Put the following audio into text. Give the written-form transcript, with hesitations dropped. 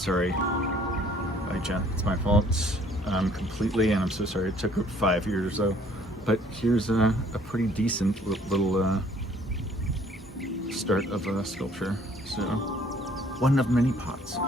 sorry. Bye, Jen. It's my fault completely, and I'm so sorry. It took 5 years though. But here's a pretty decent little start of a sculpture. So, one of many pots.